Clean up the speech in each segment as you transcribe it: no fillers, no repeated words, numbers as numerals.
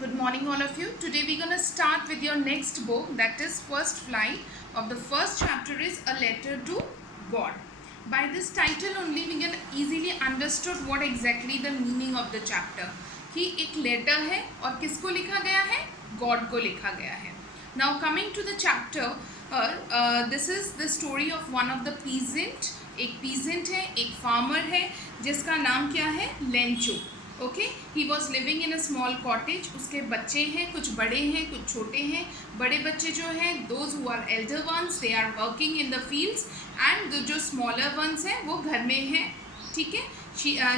Good morning, all of you. Today we're gonna start with your next book, that is First Flight. Of the first chapter is A Letter to God. By this title only we can easily understood what exactly the meaning of the chapter. कि एक letter है और किसको लिखा गया है? God को लिखा गया है. Now coming to the chapter, this is the story of one of the peasant. एक peasant है, एक farmer है, जिसका नाम क्या है? Lencho. Okay, he was living in a small cottage. उसके बच्चे हैं, कुछ बड़े हैं कुछ छोटे हैं. बड़े बच्चे जो हैं, those who are elder ones, they are working in the fields, and जो स्मॉलर वंस हैं वो घर में हैं. ठीक है,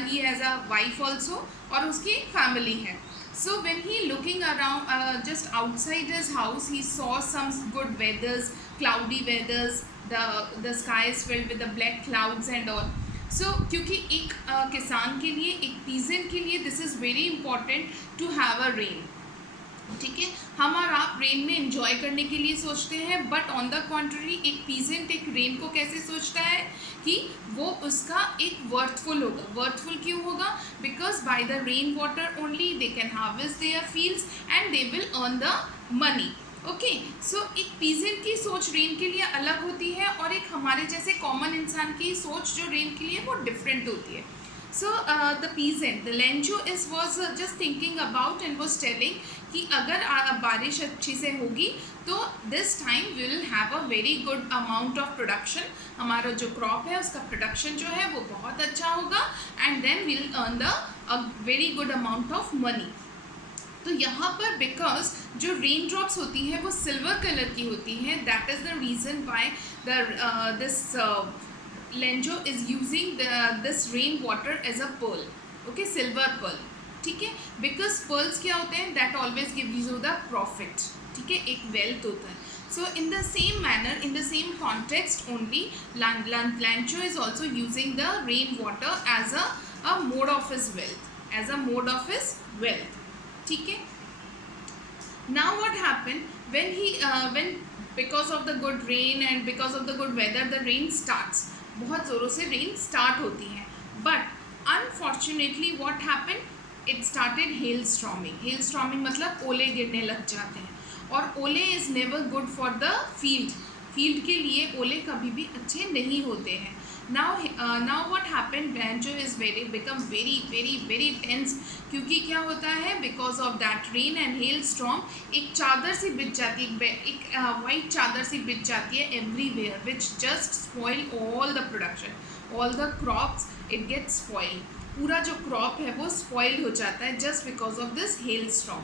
he has a wife also, और उसकी एक फैमिली है. So when he looking around just outside his house, he saw some good weathers, cloudy weathers. The sky is filled with the black clouds and all. So क्योंकि एक किसान के लिए, एक पीजेंट के लिए, this is very important to have a rain. ठीक है, हम और आप रेन में एंजॉय करने के लिए सोचते हैं, बट ऑन द कॉन्ट्ररी एक पीजेंट एक रेन को कैसे सोचता है कि वो उसका एक वर्थफुल होगा. वर्थफुल क्यों होगा? Because by the rain water only they can harvest their fields and they will earn the money. Okay, so एक पीजेंट की सोच रेन के लिए अलग होती है, और एक हमारे जैसे कॉमन इंसान की सोच जो रेन के लिए वो डिफरेंट होती है. So the peasant, the Lencho was just thinking about and was telling कि अगर बारिश अच्छी से होगी तो this time we will have a very good amount of production. हमारा जो क्रॉप है उसका प्रोडक्शन जो है वो बहुत अच्छा होगा, and then we will earn a very good amount of money. तो यहाँ पर बिकॉज जो रेन ड्रॉप्स होती हैं वो सिल्वर कलर की होती हैं, that is the reason why this Lencho is using this rain water as a pearl. Okay, silver pearl. ठीक है, because pearls क्या होते हैं? That always gives you the profit. ठीक है, एक wealth होता है. So in the same manner, in the same context only, Lencho is also using the rain water as a mode of his wealth. As a mode of his wealth. ठीक है. Now what happened when because of the good rain and because of the good weather, the rain starts. बहुत ज़ोरों से rain start होती है, but unfortunately what happen, it started hail storming. Hail storming मतलब ओले गिरने लग जाते हैं, और ओले is never good for the field. Field के लिए ओले कभी भी अच्छे नहीं होते हैं. Now what happen, Lencho is become very tense. क्योंकि क्या होता है, because of that rain and hail storm एक चादर सी बिछ जाती है, एक वाइट चादर सी बिछ जाती है everywhere, which just spoil all the production, all the crops, it get spoil. पूरा जो क्रॉप है वो स्पॉइल हो जाता है just because of this hail storm.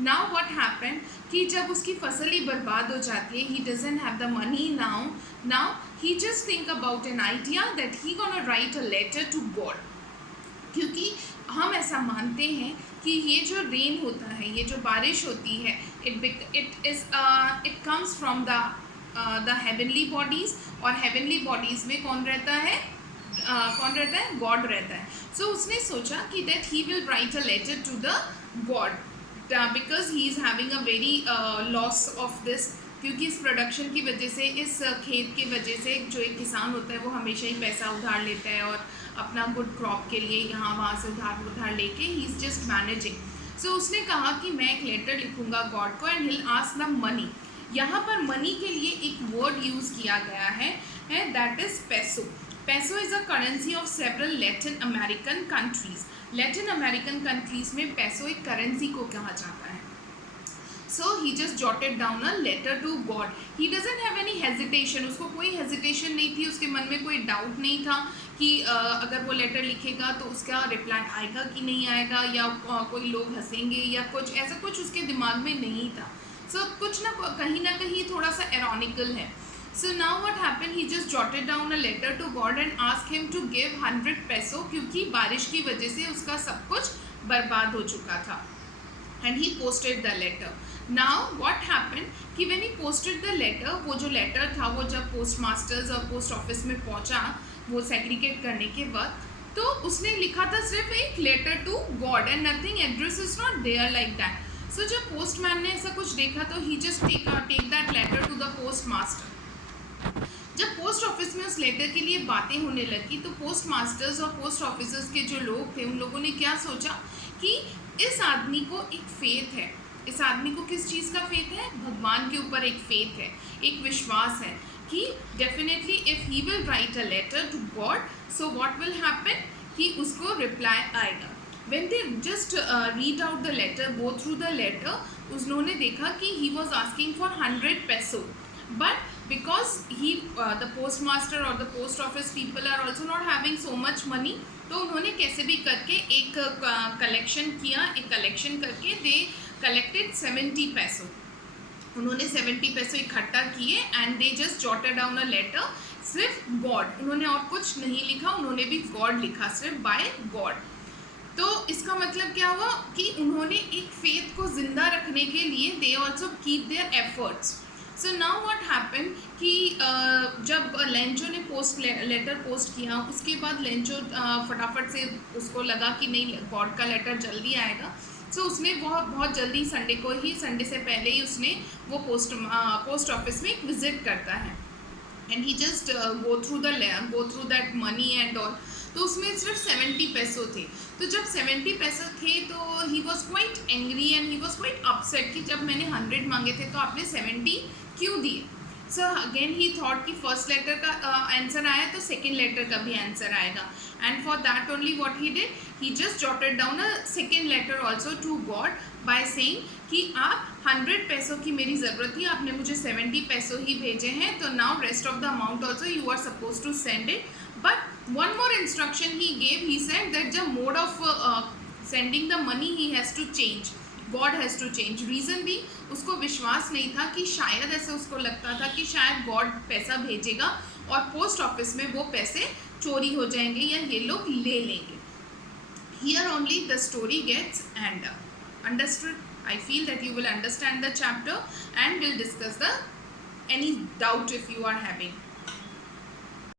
Now what happen कि जब उसकी फसल ही बर्बाद हो जाती है, he doesn't have the money. Now he just think about an idea that he gonna write a letter to God. क्योंकि हम ऐसा मानते हैं कि ये जो रेन होता है, ये जो बारिश होती है, it comes from the heavenly bodies, और हेवनली बॉडीज़ में कौन रहता है? गॉड रहता है. सो उसने सोचा कि that he will write a letter to the God, because he is having a very loss of this. क्योंकि इस प्रोडक्शन की वजह से, इस खेत की वजह से, जो एक किसान होता है वो हमेशा ही पैसा उधार लेता है, और अपना गुड क्रॉप के लिए यहाँ वहाँ से उधार लेके ही इज़ जस्ट मैनेजिंग. सो उसने कहा कि मैं एक लेटर लिखूँगा गॉड को, and hill ask the money. यहाँ पर मनी के लिए एक वर्ड यूज़ किया गया है, that is peso. Peso is a currency of several Latin American countries. Latin American countries में पेसो एक करेंसी को कहा जाता है. So he just jotted down a letter to God. He doesn't have any hesitation. उसको कोई hesitation नहीं थी, उसके मन में कोई डाउट नहीं था कि अगर वो लेटर लिखेगा तो उसका रिप्लाई आएगा कि नहीं आएगा, या कोई लोग हंसेंगे या कुछ ऐसा, कुछ उसके दिमाग में नहीं था. So कुछ ना कहीं थोड़ा सा ironical है. So now what happened, he just jotted down a letter to God and asked him to give 100 peso, क्योंकि बारिश की वजह से उसका सब कुछ बर्बाद हो चुका था. And he posted the letter. Now what happened कि when he posted the letter, वो जो लेटर था वो जब पोस्ट मास्टर्स और पोस्ट ऑफिस में पहुंचा, वो सेग्रीगेट करने के बाद, तो उसने लिखा था सिर्फ एक letter to God and nothing, address is not there like that. So जब पोस्टमैन ने ऐसा कुछ देखा तो he just take that letter to the post master. जब पोस्ट ऑफिस में उस लेटर के लिए बातें होने लगी तो पोस्ट मास्टर्स और पोस्ट ऑफिसर्स के जो लोग थे उन लोगों ने क्या सोचा कि इस आदमी को एक फेथ है, इस आदमी को किस चीज़ का फेथ है? भगवान के ऊपर एक फेथ है, एक विश्वास है कि definitely if he will write a letter to God, so what will happen कि उसको रिप्लाई आएगा. When they just read out the letter, go through the letter, उन्होंने देखा कि he was asking for 100 peso, but because he the postmaster or the post office people are also not having so much money, तो उन्होंने कैसे भी करके एक collection किया, एक कलेक्शन करके दे कलेक्टेड 70 पैसो. उन्होंने 70 पैसो इकट्ठा किए and they just jotted down a letter, सिर्फ गॉड, उन्होंने और कुछ नहीं लिखा, उन्होंने भी गॉड लिखा, सिर्फ बाय गॉड. तो इसका मतलब क्या हुआ कि उन्होंने एक फेथ को जिंदा रखने के लिए they also keep their efforts. So now what happen कि जब लेंचो ने लेटर पोस्ट किया, उसके बाद लेंचो फटाफट से उसको लगा कि नहीं गॉड का लेटर जल्दी आएगा. सो उसने बहुत जल्दी संडे से पहले ही उसने वो पोस्ट ऑफिस में एक विजिट करता है and he just go through that money and all. तो उसमें सिर्फ 70 पैसो थे. तो जब 70 पैसे थे तो he was quite angry and he was quite upset कि जब मैंने 100 मांगे थे तो आपने 70 क्यों दिए. सो अगेन ही थॉट कि फर्स्ट लेटर का आंसर आया तो सेकेंड लेटर का भी आंसर आएगा. And for that only what he did, he just jotted down a second letter also to God by saying कि आप 100 पैसों की मेरी ज़रूरत थी, आपने मुझे 70 पैसों ही भेजे हैं, तो now rest of the amount also you are suppose to send it. But one more instruction he gave, he said that the mode of sending the money he has to change, God has to change. Reason भी उसको विश्वास नहीं था कि शायद ऐसे उसको लगता था कि शायद God पैसा भेजेगा और पोस्ट ऑफिस में वो पैसे चोरी हो जाएंगे या ये लोग ले लेंगे. Here only the story gets end up. Understood? I feel that you will understand the chapter and will discuss the any doubt if you are having.